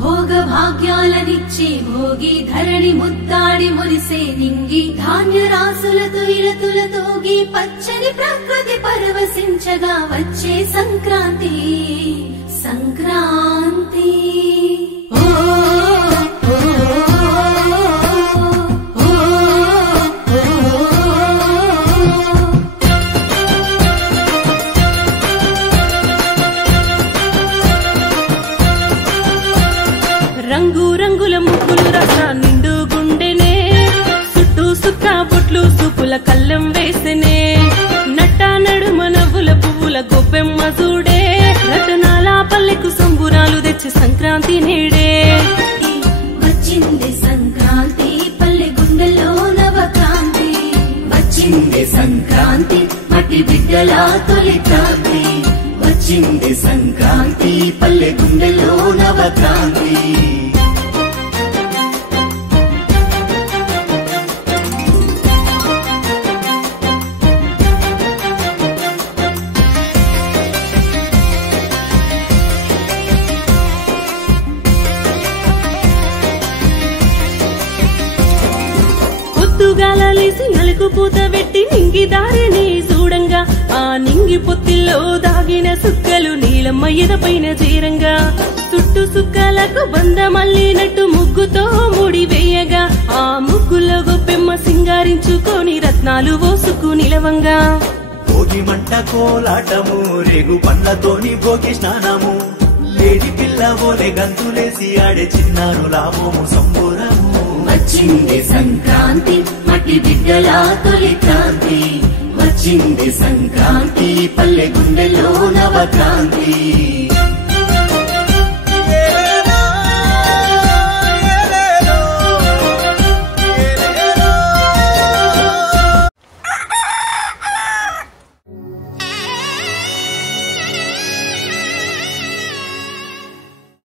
భోగ భాగ్యాలనిచ్చే భోగి ధరణి ముద్దాడి మురిసే నింగి ధాన్య రాసులతో ఇలతులతోగి పచ్చని ప్రకృతి పరవశించగా వచ్చే సంక్రాంతి సంక్రాంతి రంగు రంగుల ముగ్గులు రస నిండు గుండెనే చుట్టూ సుక్క బొట్లు సూపుల కళ్ళం వేసెనే నట్ట నడుమ నవ్వుల పువ్వుల గొప్పెమ్మ చూడే రతనాల పల్లెకు సంబురాలు తెచ్చి సంక్రాంతి నేడే వచ్చింది సంక్రాంతి పల్లె గుండెల్లో నవక్రాంతి వచ్చింది సంక్రాంతి మట్టి బిడ్డల తొలి క్రాంతి వచ్చింది సంక్రాంతి పల్లె గుండెల్లో నవక్రాంతి పొద్దుగాలేసి నలుగు పూత పెట్టి నింగి దారిని చూడంగా ఆ నింగి పొత్తిల్లో దాగిన సుక్కలు నీలమ్మ ఎదపైన చేరంగా చుట్టూ సుక్కలకు బంద మల్లినట్టు ముగ్గుతో ముడి వేయగా ఆ ముగ్గులో గొప్పెమ్మ సింగారించుకొని రత్నాలు పోసుకు నిలవంగా భోగి మంట కోలాటము రేగు పండ్లతోని భోగి స్నానము లేడి పిల్ల ఓలే గంతులేసి ఆడే చిన్నారు లాభము సంబురము వచ్చింది సంక్రాంతి మట్టి బిడ్డల తొలి క్రాంతి వచ్చింది సంక్రాంతి పల్లె గుండెల్లో నవక్రాంతి